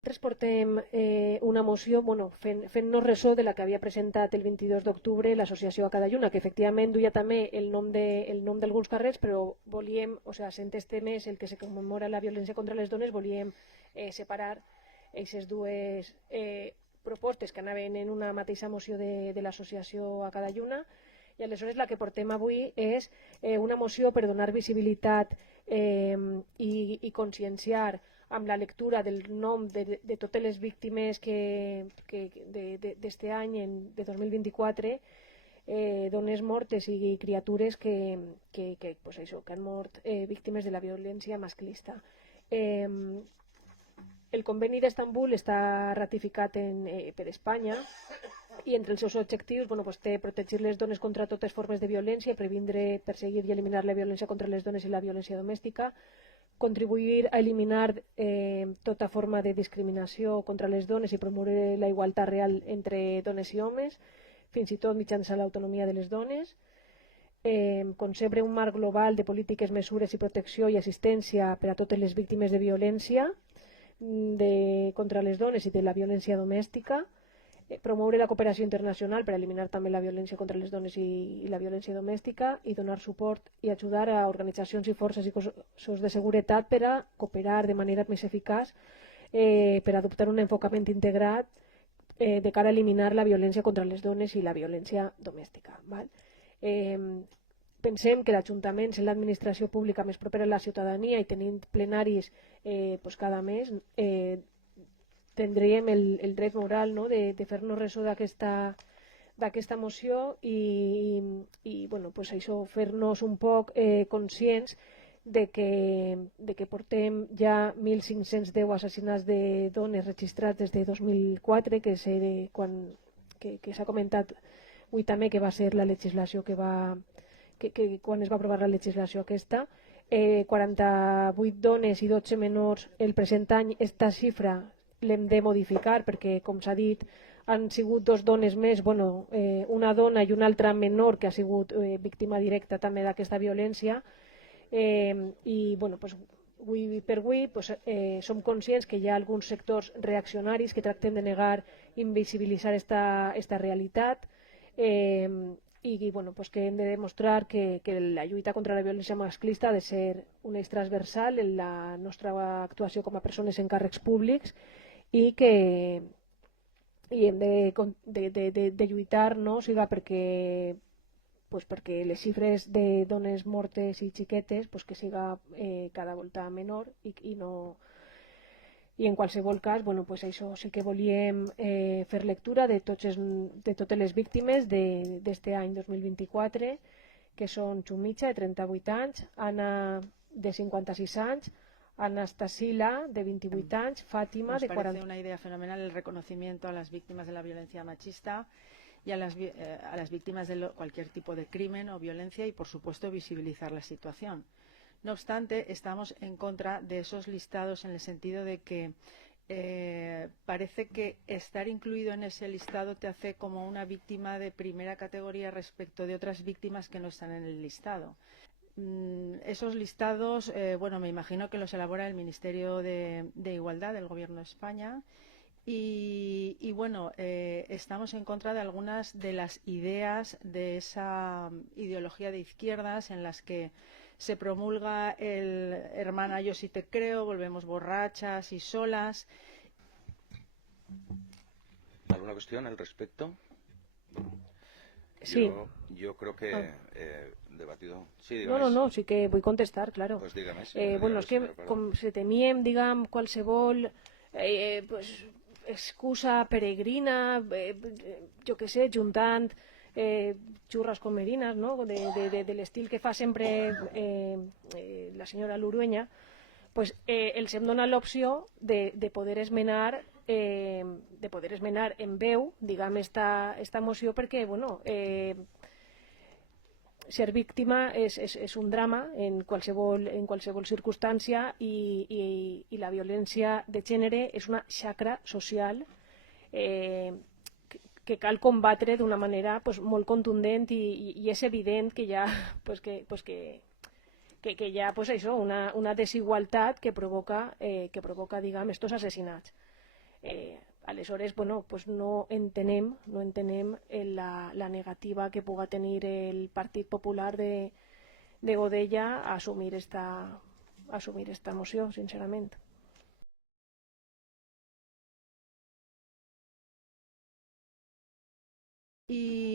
Nosaltres portem una moció fent-nos ressò de la que havia presentat el 22 d'octubre l'associació A Cada Lluna, que efectivament duia també el nom d'alguns carrers, però volíem, sent este mes el que se commemora la violència contra les dones, volíem separar aquestes dues propostes que anaven en una mateixa moció de l'associació A Cada Lluna, i aleshores la que portem avui és una moció per donar visibilitat i conscienciar amb la lectura del nom de totes les víctimes d'este any, de 2024, dones mortes i criatures que han mort víctimes de la violència masclista. El conveni d'Estambul està ratificat per Espanya i entre els seus objectius té protegir les dones contra totes formes de violència, previndre, perseguir i eliminar la violència contra les dones i la violència domèstica, contribuir a eliminar tota forma de discriminació contra les dones i promoure la igualtat real entre dones i homes, fins i tot mitjançant l'autonomia de les dones, concebre un marc global de polítiques, mesures i protecció i assistència per a totes les víctimes de violència contra les dones i de la violència domèstica, promoure la cooperació internacional per eliminar també la violència contra les dones i la violència domèstica, i donar suport i ajudar a organitzacions i forces i cossos de seguretat per a cooperar de manera més eficaç per adoptar un enfocament integrat de cara a eliminar la violència contra les dones i la violència domèstica. Pensem que l'Ajuntament és l'administració pública més propera a la ciutadania, i tenint plenaris cada mes tindríem el dret moral de fer-nos ressò d'aquesta moció i això, fer-nos un poc conscients de que portem ja 1.510 assassinats de dones registrats des de 2004, que s'ha comentat avui també, que va ser la legislació quan es va aprovar la legislació aquesta. 48 dones i 12 menors el present any. Esta xifra l'hem de modificar perquè, com s'ha dit, han sigut 2 dones més, una dona i una altra menor que ha sigut víctima directa també d'aquesta violència, i avui per avui som conscients que hi ha alguns sectors reaccionaris que tracten de negar i invisibilitzar esta realitat, i que hem de demostrar que la lluita contra la violència masclista ha de ser un eix transversal en la nostra actuació com a persones en càrrecs públics, i hem de lluitar, perquè les xifres de dones mortes i xiquetes que siga cada volta menor, i en qualsevol cas això sí que volíem fer lectura de totes les víctimes d'este any 2024, que són Chumicha, de 38 anys, Anna, de 56 anys, Anastasila, de 28 anys, Fátima, Nos de parece 40. una idea fenomenal el reconocimiento a las víctimas de la violencia machista y a las víctimas de cualquier tipo de crimen o violencia, y, por supuesto, visibilizar la situación. No obstante, estamos en contra de esos listados, en el sentido de que parece que estar incluido en ese listado te hace como una víctima de primera categoría respecto de otras víctimas que no están en el listado. Esos listados, me imagino que los elabora el Ministerio de Igualdad del Gobierno de España, y estamos en contra de algunas de las ideas de esa ideología de izquierdas en las que se promulga el hermana yo sí te creo, volvemos borrachas y solas. ¿Alguna cuestión al respecto? Sí. Yo creo que debatido. Sí, No, sí que vull contestar, claro. Pues dígame. És que com se temíem, qualsevol excusa peregrina, jo què sé, juntant xurras con merinas, de l'estil que fa sempre la senyora Lurueña, els hem donat l'opció de poder esmenar en veu, esta moció, perquè ser víctima és un drama en qualsevol circumstància, i la violència de gènere és una xacra social que cal combatre d'una manera molt contundent, i és evident que hi ha una desigualtat que provoca estos assassinats. Aleshores, bueno, pues no entenem la negativa que puga tenir el Partit Popular de Godella a assumir esta moció, sincerament. Y